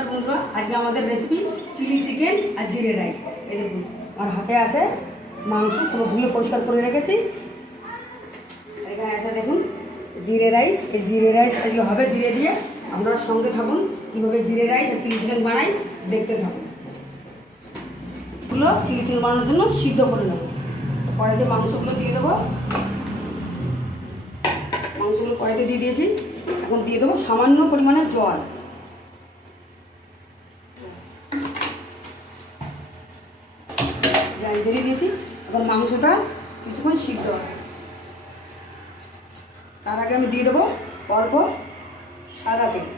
নমস্কার বন্ধুরা আজকে আমাদের রেসিপি চিলি চিকেন আর জিরে রাইস এই দেখুন, আমার হাতে আছে মাংস, পুরো ধুয়ে পরিষ্কার করে রেখেছি। এখানে আছে দেখুন, জিরে রাইস এই জিরে রাইস আজকে হবে জিরে দিয়ে। আপনারা সঙ্গে থাকুন, কীভাবে জিরে রাইস আর চিলি চিকেন বানাই, দেখতে থাকুন। এগুলো চিলি চিকেন বানানোর জন্য সিদ্ধ করে নেব। কড়াইতে মাংসগুলো দিয়ে দেবো। মাংসগুলো কড়াইতে দিয়ে দিয়েছি। এখন দিয়ে দেবো সামান্য পরিমাণে জল। এখন মাংসটা কিছুক্ষণ সিদ্ধ হবে। তার আগে আমি দিয়ে দেবো অল্প সাদা তেল।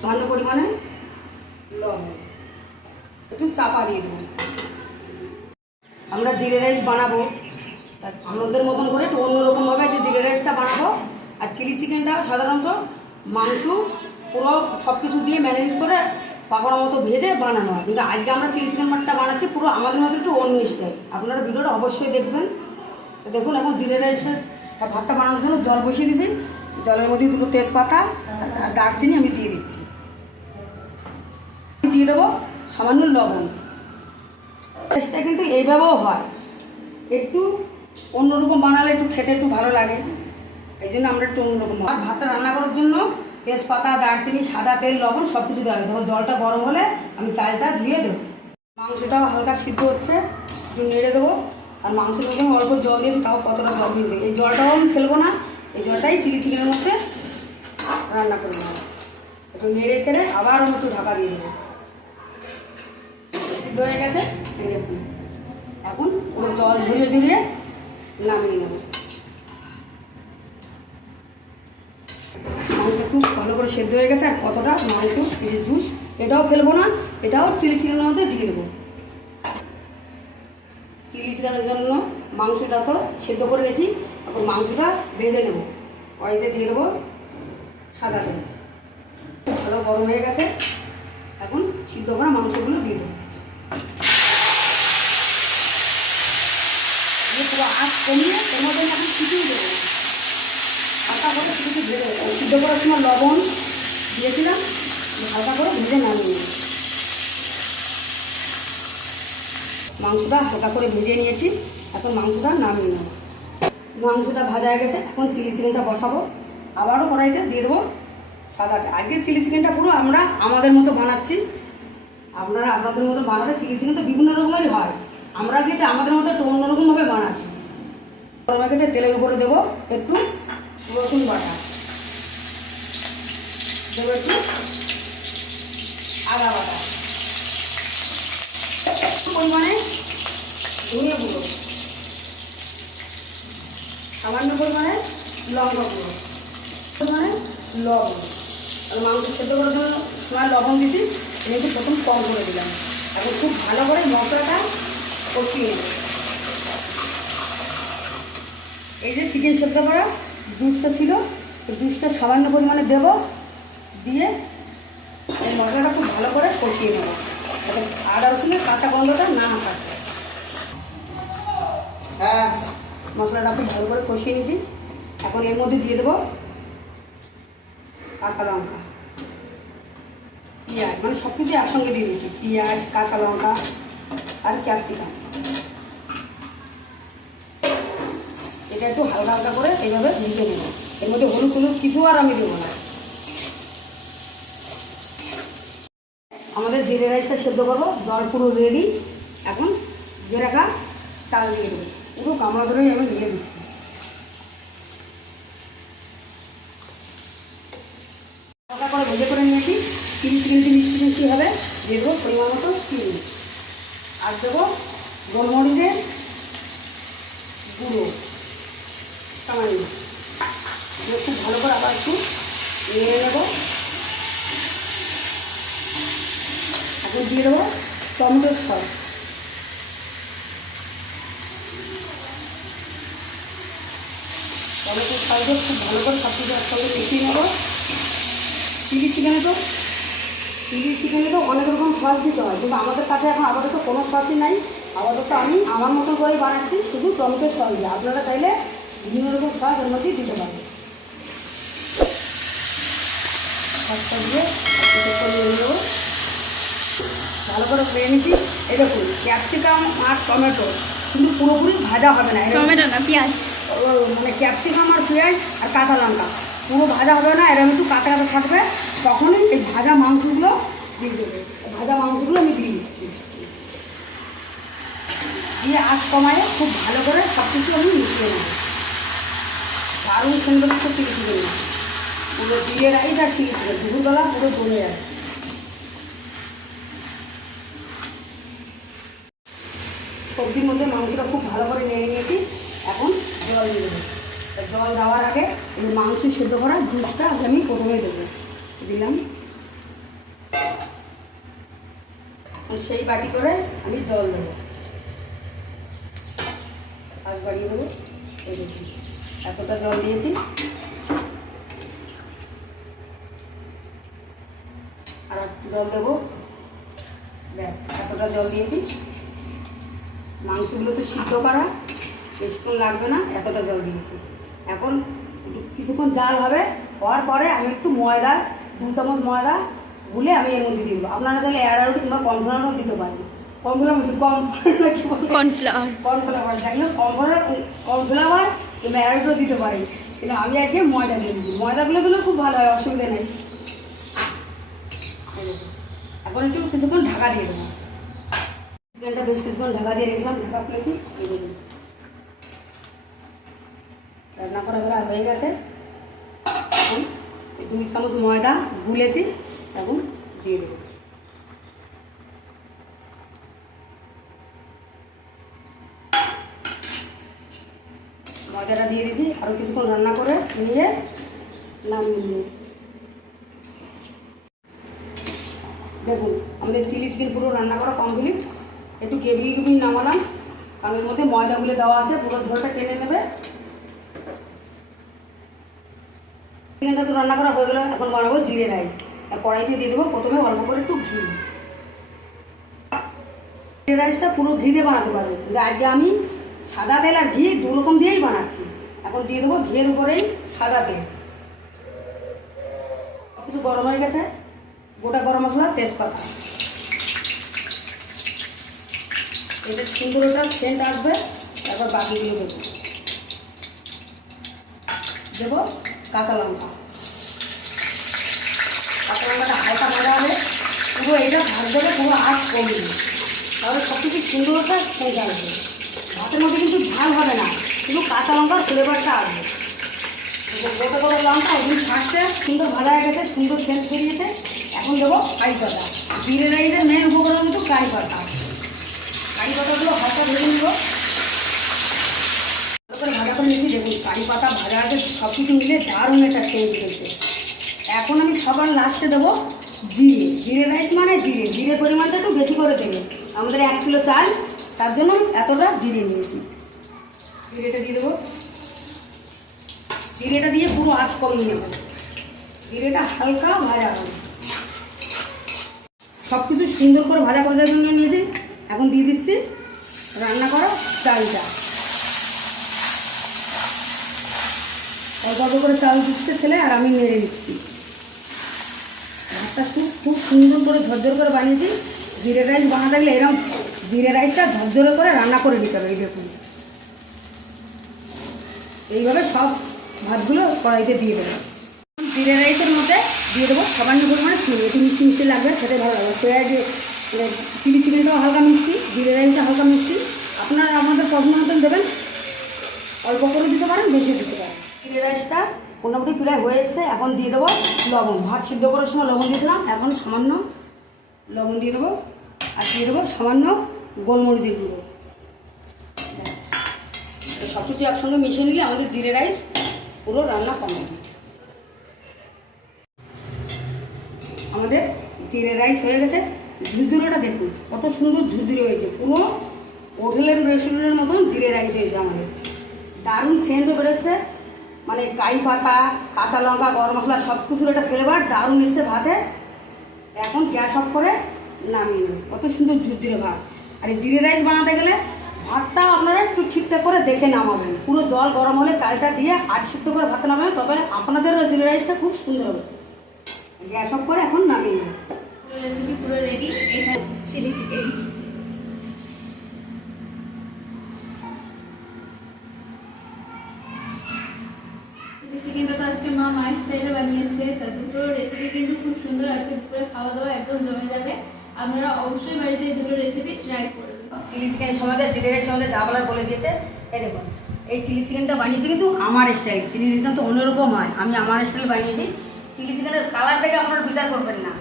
সামান্য পরিমাণে লবণ। একটু চাপা দিয়ে দেবো। আমরা জিরে রাইস বানাবো। আমাদের মতন করে একটু অন্যরকমভাবে যে জিরে রাইসটা বানাবো। আর চিলি চিকেনটা সাধারণত মাংস পুরো সব কিছু দিয়ে ম্যারিনেট করে পাকোড়ার মতো ভেজে বানানো হয়। কিন্তু আজকে আমরা চিলি চিকেন মাটটা বানাচ্ছি, পুরো আমাদের মতো একটু অন্য স্টাইল আপনারা ভিডিওটা অবশ্যই দেখবেন। তো দেখুন, এখন জিরে রাইসের ভাতটা বানানোর জন্য জল বসিয়ে দিয়েছি। জলের মধ্যে দুটো তেজপাতা আর দারচিনি আমি দিয়ে দিচ্ছি। দিয়ে দেবো সামান্য লবণ। টেস্টটা কিন্তু এইভাবেও হয়। একটু অন্যরকম বানালে একটু খেতে একটু ভালো লাগে। এই জন্য আমরা একটু অন্যরকম আর ভাতটা রান্না করার জন্য তেজপাতা, দারচিনি, সাদা তেল, লবণ সব কিছু দেওয়া হয় যখন জলটা গরম হলে আমি চালটা ধুয়ে দেবো। মাংসটাও হালকা সিদ্ধ হচ্ছে, একটু নেড়ে দেবো। আর মধ্যে অল্প জল দিয়েছি, তাও কতটা জল দিয়ে এই জলটাও আমি ফেলব না, এই জলটাই চিলি চিকেনের মধ্যে রান্না করে নেব। একটু নেড়ে ছেড়ে আবার আমি একটু ঢাকা দিয়ে দেবো। সিদ্ধ হয়ে গেছে এখন পুরো জল ঝরিয়ে ঝরিয়ে নামিয়ে নেব মাংসটা খুব ভালো করে সেদ্ধ হয়ে গেছে, আর কতটা মাংস কিছু জুস, এটাও ফেলব না, এটাও চিলি চিকেনের মধ্যে দিয়ে দেবো। চিলি চিকেনের জন্য মাংসটা তো সেদ্ধ করে গেছি এখন মাংসটা ভেজে নেব। কড়াইতে দিয়ে দেবো সাদা তেল। ভালো গরম হয়ে গেছে, এখন সিদ্ধ করা মাংসগুলো দিয়ে দেবো। পুরো আঁচ কমিয়ে আমি এখন সিটিয়ে দেবো। হালকা করে সিটি ভেজে সিদ্ধ করার সময় লবণ দিয়েছিলাম হালকা করে ভেজে নামিয়ে। মাংসটা হালকা করে ভেজে নিয়েছি, এখন মাংসটা নামিয়ে নেব। মাংসটা ভাজা হয়ে গেছে, এখন চিলি চিকেনটা বসাবো। আবারও কড়াইতে দিয়ে দেবো সাদাতে। আজকে চিলি চিকেনটা পুরো আমরা আমাদের মতো বানাচ্ছি। আপনারা আপনাদের মতো বানাবে চিলি চিকেন তো বিভিন্ন রকমেরই হয়। আমরা যেটা আমাদের মতো একটু অন্যরকমভাবে বানাচ্ছি। তেলের উপরে দেবো একটু রসুন বাটা। দেবো আদা বাটা। পরিমাণে ধনিয়া গুঁড়ো। সামান্য পরিমাণে লঙ্কা গুঁড়ো। পরিমাণে লবণ। আর মাংস সেদ্ধ করার জন্য সময় লবণ আমি একটু প্রথম কম করে দিলাম। এখন খুব ভালো করে মশলাটা কষিয়ে এই যে চিকেন সেদ্ধ করা জুসটা ছিল জুসটা সামান্য পরিমাণে দেবো, দিয়ে এই মশলাটা খুব ভালো করে কষিয়ে নেব। যাতে আদা রসুনের কাঁচা গন্ধটা না থাকে হ্যাঁ মশলাটা খুব ভালো করে কষিয়ে নিয়েছি। এখন এর মধ্যে দিয়ে দেবো কাঁচা লঙ্কা। পেঁয়াজ মানে সব কিছু একসঙ্গে দিয়ে দিয়েছি। পেঁয়াজ, কাঁচা লঙ্কা আর ক্যাপসিকাম। এটা একটু হালকা হালকা করে এইভাবে ভেজে নেব। এর মধ্যে হলুদ হলুদ কিছু আর আমি দেবো না। আমাদের জিরে রাইসটা সেদ্ধ করব, জল পুরো রেডি এখন যে রাখা চাল দিয়ে দেবো। পুরো কামড়া ধরেই আমি ঢেলে দিচ্ছি। হালকা করে ভেজে করে নিয়েছি। চিনি চিনি মিষ্টি মিষ্টি হবে। দিয়ে দেবো পরিমাণ মতো চিনি। আর দেবো গোলমরিচের গুঁড়ো। সামান্য খুব ভালো করে আবার একটু নিয়ে নেব। এখন দিয়ে দেবো টমেটো সস। টমেটো সসে খুব ভালো করে সব কিছু একসঙ্গে মিশিয়ে নেব। চিলি চিকেনে তো চিলি চিকেনে তো অনেক রকম সস দিতে হয়, কিন্তু আমাদের কাছে এখন আপাতত কোনো সসই নাই। আপাতত আমি আমার মতো করেই বানাচ্ছি, শুধু টমেটো সস দিয়ে। আপনারা চাইলে বিভিন্ন রকম সস এর মধ্যেই দিতে পারেন সসটা দিয়ে করে ভালো করে ভেজে নিচ্ছি এই দেখুন ক্যাপসিকাম আর টমেটো কিন্তু পুরোপুরি ভাজা হবে না। এরকম টমেটো না পেঁয়াজ। ও, মানে ক্যাপসিকাম আর পেঁয়াজ আর কাঁচা লঙ্কা। পুরো ভাজা হবে না এরকম একটু কাঁচা কাঁচা থাকবে। তখনই এই ভাজা মাংসগুলো দিয়ে দেবে। ভাজা মাংসগুলো আমি দিয়ে দিচ্ছি। দিয়ে আজ কমায় খুব ভালো করে সব কিছু আমি মিশিয়ে নেব। দারুণ সুন্দর একটা চিলি চিকেন পুরো জিরে রাইস আর চিলি দুপুরবেলা পুরো জমে যাবে সবজির মধ্যে মাংসটা খুব ভালো করে নেড়ে নিয়েছি, এখন জল দিয়ে দেবো। জল দেওয়ার আগে এই মাংস সেদ্ধ করা জুসটা আজ আমি প্রথমে দেবো। দিলাম। সেই বাটি করে আমি জল দেবো। আজ বাড়িয়ে দেবো, এই দেখুন। এতটা জল দিয়েছি। আর জল দেবো। ব্যাস এতটা জল দিয়েছি। মাংসগুলো তো সিদ্ধ করা বেশিক্ষণ লাগবে না এতটা জল দিয়েছি। এখন একটু কিছুক্ষণ জাল হবে হওয়ার পরে আমি একটু ময়দা দু চামচ ময়দা গুলে আমি এর মধ্যে দিয়ে দেবো। আপনারা চাইলে অ্যারারুটি কিংবা কর্নফ্লাওয়ারও দিতে পারেন। Cornflour cornflour cornflour cornflour cornflour কিংবা অ্যারারুটিও দিতে পারেন। কিন্তু আমি আজকে ময়দা দিয়ে দিচ্ছি ময়দাগুলো দিলে খুব ভালো হয়, অসুবিধা নেই। এখন একটু কিছুক্ষণ ঢাকা দিয়ে দেবো। চিকেনটা বেশ কিছুক্ষণ ঢাকা দিয়ে রেখেছিলাম, ঢাকা খুলেছি রান্না করা করা হয়ে গেছে। এখন দুই চামচ ময়দা গুলেছি, এখন দিয়ে দেবো। ময়দাটা দিয়ে দিয়েছি। আরও কিছুক্ষণ রান্না করে নিয়ে নামিয়ে নিয়ে। দেখুন, আমাদের চিলি চিকেন পুরো রান্না করা কমপ্লিট একটু কেবি কেবি নামালাম। কারণ এর মধ্যে ময়দাগুলো দেওয়া আছে, পুরো ঝোলটা টেনে নেবে। চিকেনটা তো রান্না করা হয়ে গেলো, এখন বানাবো জিরে রাইস। কড়াইতে দিয়ে দেবো প্রথমে অল্প করে একটু ঘি। জিরে রাইসটা পুরো ঘি দিয়ে বানাতে পারবে। আজকে আমি সাদা তেল আর ঘি দু রকম দিয়েই বানাচ্ছি। এখন দিয়ে দেবো ঘিয়ের উপরেই সাদা তেল। কিছু গরম হয়ে গেছে। গোটা গরম মশলা, তেজপাতা। এটা সুন্দর ওটা সেন্ট আসবে, তারপর বাকিগুলো দেবো। দেবো কাঁচা লঙ্কা। কাঁচা লঙ্কাটা হালকা ভাজা হবে। পুরো এটা ভাজতে হবে, পুরো আঁচ কমবে। তাহলে সব কিছু সুন্দর একটা সেন্ট আসবে। ভাতের মধ্যে কিন্তু ঝাল হবে না শুধু কাঁচা লঙ্কার ফ্লেভারটা আসবে। গোটা গোটা লঙ্কা ওগুলি ছাড়ছে সুন্দর ভালো হয়ে গেছে, সুন্দর সেন্ট বেরিয়েছে এখন দেবো কারি পাতা জিরে রাইসের মেন উপকরণ কিন্তু কারি পাতা কারি পাতাগুলো হালকা ভেজে নিব। ভাজা করে নিয়েছি, দেখুন, কারি পাতা, ভাজা আছে সব কিছু মিলে দারুণ একটা সেন্ট বেরিয়েছে এখন আমি সবার লাস্টে দেবো জিরে। জিরে রাইস মানে জিরে। জিরে পরিমাণটা একটু বেশি করে দেবে। আমাদের এক কিলো চাল তার জন্য আমি এতটা জিরে নিয়েছি। জিরেটা দিয়ে দেবো। জিরেটা দিয়ে পুরো আঁচ কমিয়ে নেব। জিরেটা হালকা ভাজা হবে। সব কিছু সুন্দর করে ভাজা করে জন্য নিয়েছি। এখন দিয়ে দিচ্ছি রান্না করা চালটা। অল্প অল্প করে চাল দিচ্ছে ছেলে, আর আমি নেড়ে দিচ্ছি। ভাতটা খুব খুব সুন্দর করে ঝরঝর করে বানিয়েছি। জিরে রাইস বানাতে গেলে এরকম জিরে রাইসটা ঝরঝরে করে রান্না করে দিতে হবে, এই দেখুন। এইভাবে সব ভাতগুলো কড়াইতে দিয়ে দেবো। জিরে রাইসের মধ্যে দিয়ে দেবো সামান্য পরিমাণে চিনি একটু মিষ্টি মিষ্টি লাগবে খেতে ভালো লাগবে পেঁয়াজ মানে চিলি চিকেনটাও হালকা মিষ্টি, জিরে রাইসটা হালকা মিষ্টি। আপনারা আপনাদের পছন্দ মতন দেবেন, অল্প করে দিতে পারেন, বেশি দিতে পারেন। জিরে রাইসটা মোটামুটি প্রায় হয়ে এসছে, এখন দিয়ে দেবো লবণ। ভাত সিদ্ধ করার সময় লবণ দিয়েছিলাম, এখন সামান্য লবণ দিয়ে দেবো, আর দিয়ে দেবো সামান্য গোলমরিচের গুঁড়ো। সব কিছু একসঙ্গে মিশিয়ে নিলে আমাদের জিরে রাইস পুরো রান্না কমপ্লিট আমাদের জিরে রাইস হয়ে গেছে। ঝুঝুরোটা দেখুন, কত সুন্দর ঝুঝুরি হয়েছে। পুরো হোটেলের রেস্টুরেন্টের মতন জিরে রাইস হয়েছে আমাদের। দারুণ সেন্টও বেরোচ্ছে মানে কারি পাতা, কাঁচা লঙ্কা, গরম মশলা সব কিছুর একটা ফ্লেভার দারুণ এসছে ভাতে। এখন গ্যাস অফ করে নামিয়ে নেবে। কত সুন্দর ঝুরঝুরে ভাত। আর এই জিরে রাইস বানাতে গেলে ভাতটা আপনারা একটু ঠিকঠাক করে দেখে নামাবেন। পুরো জল গরম হলে চালটা দিয়ে আট সিদ্ধ করে ভাত নামাবেন, তবে আপনাদের জিরে রাইসটা খুব সুন্দর হবে। গ্যাস অফ করে এখন নামিয়ে নেবেন রেসিপি পুরো রেডি চিকেনটা আজকে মা মায়ের স্টাইলে বানিয়েছে, তা দুটো রেসিপি কিন্তু খুব সুন্দর, আজকে দুপুরে খাওয়া দাওয়া একদম জমে যাবে। আপনারা অবশ্যই বাড়িতে এই দুটো রেসিপি ট্রাই করবেন চিলি চিকেনের সময় চিলি রাইস সময় যা বলার বলে দিয়েছে। এই দেখুন, এই চিলি চিকেনটা বানিয়েছি কিন্তু আমার স্টাইল চিলি চিকেন তো অন্যরকম হয়। আমি আমার স্টাইল বানিয়েছি। চিলি চিকেনের কালারটাকে আপনারা বিচার করবেন না।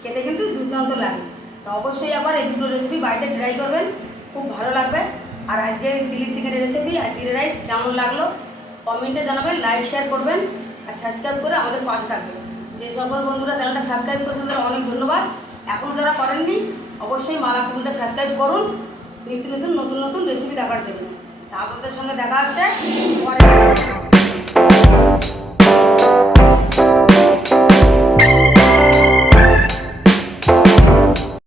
খেতে কিন্তু দুর্দান্ত লাগে। তো অবশ্যই আবার এই দুটো রেসিপি বাড়িতে ট্রাই করবেন। খুব ভালো লাগবে। আর আজকে চিলি চিকেনের রেসিপি আর চিলি রাইস কেমন লাগল কমেন্টে জানাবেন লাইক শেয়ার করবেন। আর সাবস্ক্রাইব করে আমাদের পাশে থাকবেন। যে সকল বন্ধুরা চ্যানেলটা সাবস্ক্রাইব করেছেন তাদের অনেক ধন্যবাদ। এখনও যারা করেননি, অবশ্যই মালা কুকুরটা সাবস্ক্রাইব করুন। নিত্য নতুন নতুন নতুন রেসিপি দেখার জন্য। তা আপনাদের সঙ্গে দেখা হচ্ছে। পরে